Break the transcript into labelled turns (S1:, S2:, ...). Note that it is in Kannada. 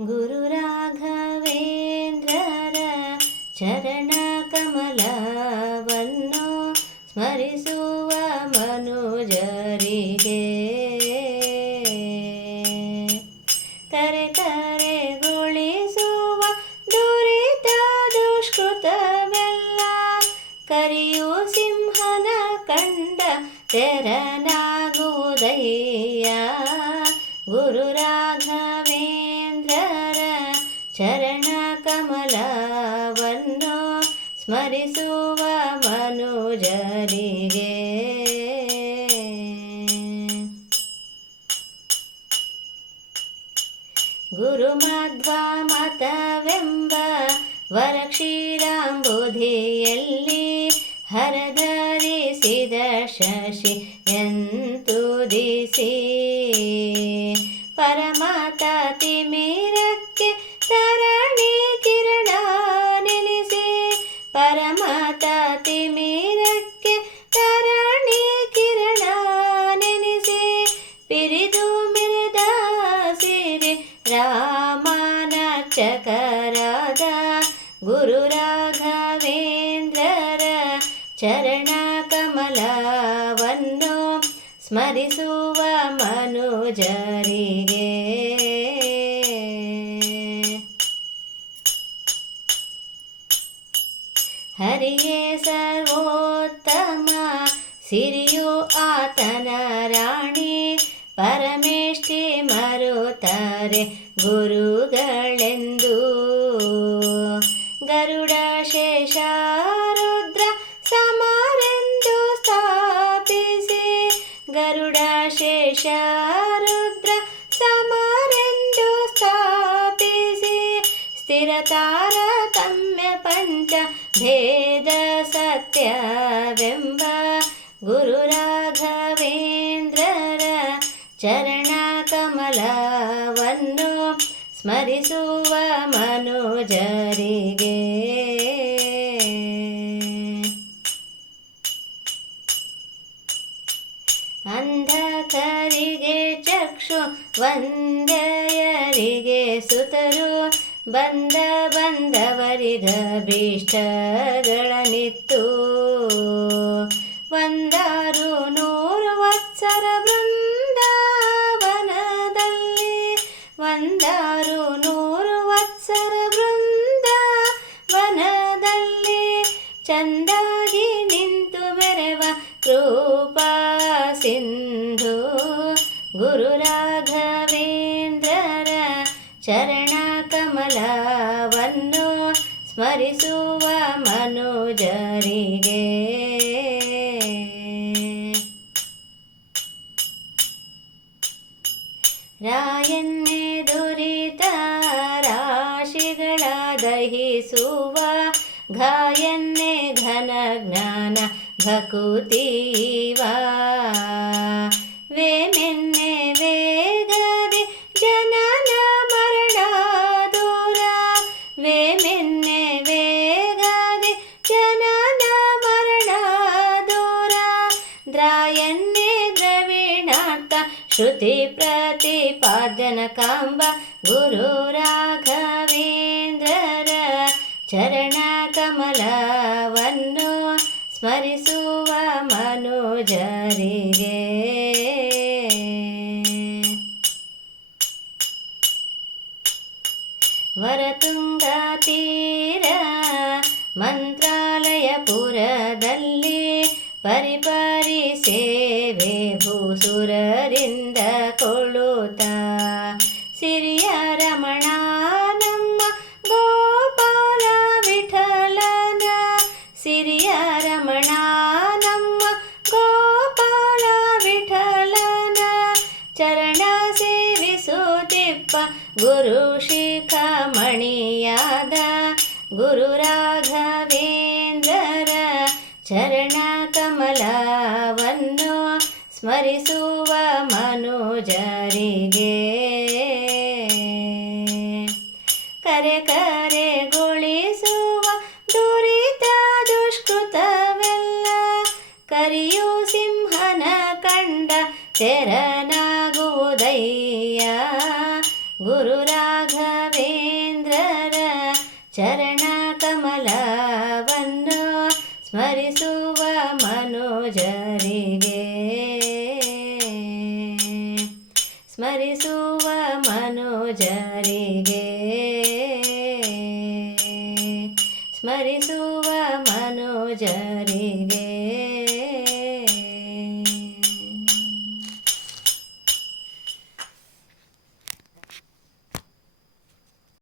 S1: ಗುರು ರಾಘವೇಂದ್ರರ ಚರಣ ಕಮಲವನ್ನು ಸ್ಮರಿಸುವ ಮನುಜರಿಗೆ. ಕರೆ ಕರೆಗೊಳಿಸುವ ದುರಿತ ದುಷ್ಕೃತವೆಲ್ಲ ಕರಿಯು ಸಿಂಹನ ಕಂಡ ತೆರನಾಗುವುದಯ್ಯ ಚರಣ ಕಮಲವನ್ನು ಸ್ಮರಿಸುವ ಮನುಜರಿಗೆ. ಗುರುಮಧ್ವ ಮತವೆಂಬ ವರಕ್ಷೀರಾಂಬುಧಿಯಲ್ಲಿ ಹರಧರಿಸಿದ ಶಶಿ ಎಂತುದಿಸಿ ಕಮಲವನ್ನು ಸ್ಮರಿಸುವ ಮನುಜರಿಗೆ. ಹರಿಯೇ ಸರ್ವೋತ್ತಮ ಸಿರಿಯು ಆತನ ರಾಣಿ ಪರಮೇಷ್ಠಿ ಮರುತಾರೆ ಗುರುಗಳೆಂದು ಗರುಡ ಶೇಷಾರುದ್ರ ಸಮರೆಂದು ಸ್ಥಾಪಿಸಿ ಸ್ಥಿರ ತಾರತಮ್ಯ ಪಂಚ ಭೇದ ಸತ್ಯವೆಂಬ ಗುರು ರಾಘವೇಂದ್ರರ ಚರಣ ಕಮಲವನ್ನು ಸ್ಮರಿಸುವ ಮನುಜರಿಗೆ ಅಂಧಕರಿಗೆ ಚಕ್ಷು ವಂದೆಯರಿಗೆ ಸುತರು ಬಂದ ಬಂದವರಿಗ ಬೀಷ್ಟಗಳನಿತ್ತು ಗುರು ರಾಘವೇಂದ್ರರ ಚರಣ ಕಮಲವನ್ನು ಸ್ಮರಿಸುವ ಮನುಜರಿಗೆ. ರಾಯನ್ನೇ ದುರಿತ ರಾಶಿಗಳ ದಹಿಸುವ ಗಾಯನ್ನೇ ಘನ ಜ್ಞಾನ ಭಕುತೀವ. ಶ್ರುತಿ ಪ್ರತಿಪಾದನ ಕಾಂಬ ಗುರು ರಾಘವೇಂದ್ರರ ಚರಣ ಕಮಲವನ್ನು ಸ್ಮರಿಸುವ ಮನುಜರಿಗೆ. ವರತುಂಗ ತೀರ ಮಂತ್ರಾಲಯಪುರದಲ್ಲಿ ಪರಿಪರಿ ಸೇವೆ ಭೂಸುರರಿಂದ ಗುರು ಶಿಖಮಣಿಯಾದ ಗುರು ರಾಘವೇಂದ್ರರ ಚರಣ ಕಮಲವನ್ನು ಸ್ಮರಿಸುವ ಮನುಜರಿಗೆ. ಕರೆ ಕರೆ ಕರೆಗೊಳಿಸುವ ದುರಿತ ದುಷ್ಕೃತವೆಲ್ಲ ಕರಿಯು ಸಿಂಹನ ಕಂಡ ತೆರನಾಗುವುದಯ್ಯ ಚರಣ ಕಮಲವನ್ನು ಸ್ಮರಿಸುವ ಮನೋಜರಿಗೆ. ಸ್ಮರಿಸುವ ಮನೋಜರಿಗೆ. ಸ್ಮರಿಸುವ ಮನೋಜರಿಗೆ.